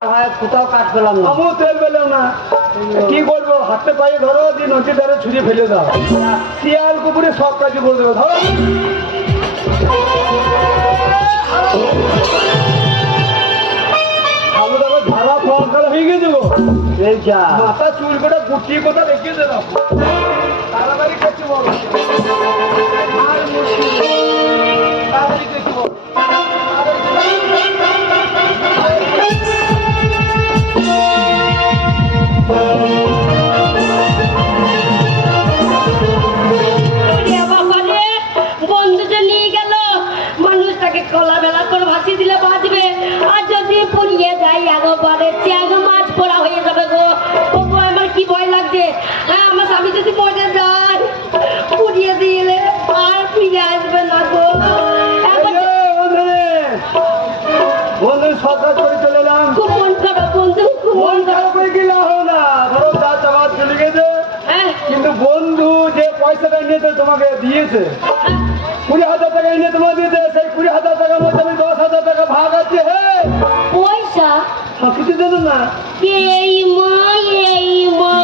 কোথাও কাজ পেলাম না, আমিও তেল পেলাম না। কি করবো, হাতে পায়ে ধরো দিয়ে নদীর ধারে ছুঁড়ে ফেলে দাও, শিয়াল কুকুরে সব কাজই করে দেবো। ধরো আলু দেখো ঝাড়া ফল হয়ে গেছে গো, এই যা মাথা চুল করে গুটিয়ে কোথা রেখে দিলাম, তাড়াতাড়ি খেতে বলো, আর মুশকিল, তাড়াতাড়ি খেতে বলো। বন্ধুটা নিয়ে গেল, মানুষটাকে কলা বেলা করে ভাসিয়ে দিলে বাঁচবে, আর যদি পুড়িয়ে যায় একবারে চ্যাং মাছ পোড়া হয়ে যাবে গো। ওগো আমার কি ভয় লাগছে, হ্যাঁ আমার স্বামী যদি মরে যায় পুড়িয়ে দিলে আর ফিরে আসবে না গো। বন্ধু সরকার করে চলে এলাম, খুব মন খারাপ বন্ধু, খুব মন মন খারাপ করে গেলে হবে না, ধরো যা চাওয়ার চলে গেছে, হ্যাঁ কিন্তু বন্ধু যে পয়সাটা নিয়ে তোমাকে দিয়েছে, 20,000 টাকা এনে তোমার দিয়েছে, সেই 20,000 টাকার মধ্যে আমি 10,000 টাকা ভাগ আছে। হে পয়সা কিছু দেবো না, এই মা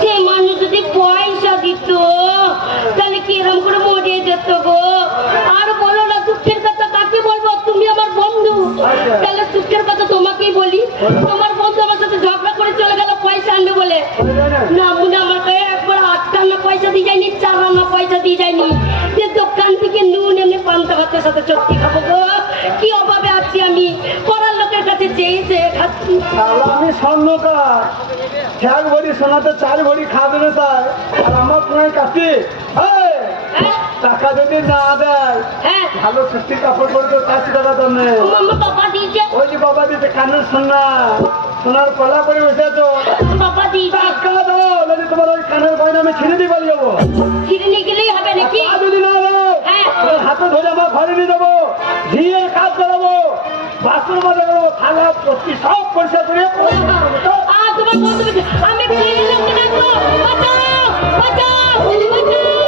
সে মানুষ যদি পয়সা দিত তাহলে কিরম করে মরে যেত গো। আর বলো না দুঃখের কথা কাকে বলবো, তুমি আমার বন্ধু, তাহলে দুঃখের কথা তোমাকেই বলি। তোমার বন্ধু আমার সাথে ঝগড়া করে চলে গেল পয়সা আনবে বলে, না মনে আমার কাছে একবার 8 আনা পয়সা দিয়ে যায়নি, 4 আনা পয়সা দিয়ে যায়নি, যে দোকান থেকে নুন এমনি পান্তা ভাতের সাথে চটকি খাবো গো। কি অভাবে আছি আমি, পড়ার লোকের কাছে চেয়ে চেয়ে খাচ্ছি। আমি স্বর্ণকার, 1 ভরি সোনাতে 4 ভরি খাবে না, তাই আর আমার পুরাই কাছে হ্যাঁ টাকা যদি না দেয়, হ্যাঁ ভালো সত্যি কাপড় পরে তো 400 টাকা দাম নেই। মাম্মা বাবা দিয়েছে, ওই যে বাবা দিতে কানের সোনা, সোনার কলা করে বসেছো, বাবা দিয়েছে। টাকা দাও, যদি তোমার ওই কানের গয়না আমি ছিঁড়ে দিয়ে পালিয়ে যাবো। ফিরে নিয়ে গেলেই হবে নাকি? টাকা যদি না দাও, হ্যাঁ তোমার হাতে ধরে আমার ঘরে নিয়ে যাবো, দিয়ে কাজ করাবো, বাসন মাজা করবো, থালা পত্তি সব পরিষ্কার করে আর তোমার বন্ধু আমি ফিরে লোককে ডাকবো, বাঁচাও বাঁচাও বাঁচাও।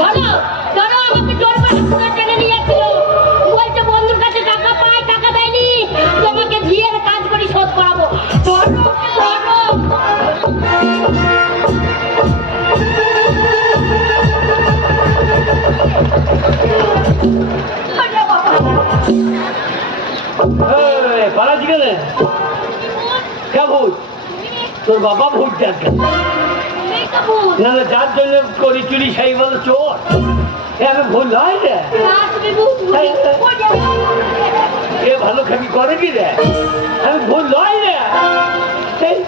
বলো ধরো আমাকে জোর করে হাত টেনে নিয়ে যাচ্ছিল, বলছে বন্ধুর কাছে টাকা পায়, টাকা দেয়নি, তোমাকে ঝিয়ের কাজ করে শোধ করাবো। ধরো ধরো আরে বাবা, পালা গেলে কেমন তোর বাবা ভোট যাচ্ছে এই তো ভুল। না, যার জন্য করি চুরি সেই বলে চোর, আমি ভুল হয় রে, না, তুমি ভুল বুঝে বোঝা। এ ভালো খাবি করে কি রে, আমি ভুল হয় রে, এই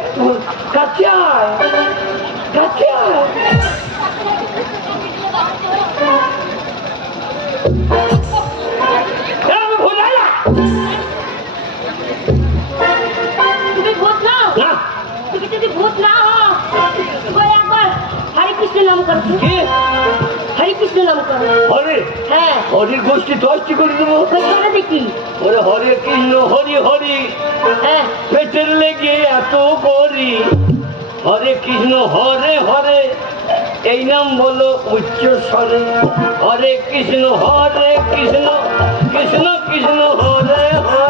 কাছে আয়, কাছে আয়। আমি ভুল হয় না, তুমি ভূত নাও, না তুমি যদি ভূত না হও ওই একবার হরে কৃষ্ণ নাম করো, কি হরে কৃষ্ণ নাম করো। হরে, হ্যাঁ হরির গোষ্ঠী 10টি করে দেবো। ওই করে দেখি। ওরে হরে কৃষ্ণ হরি হরি, হ্যাঁ পেটের লেগে এত করি, হরে কৃষ্ণ হরে হরে, এই নাম বলো উচ্চ স্বরে, হরে কৃষ্ণ কৃষ্ণ কৃষ্ণ কৃষ্ণ হরে হরে।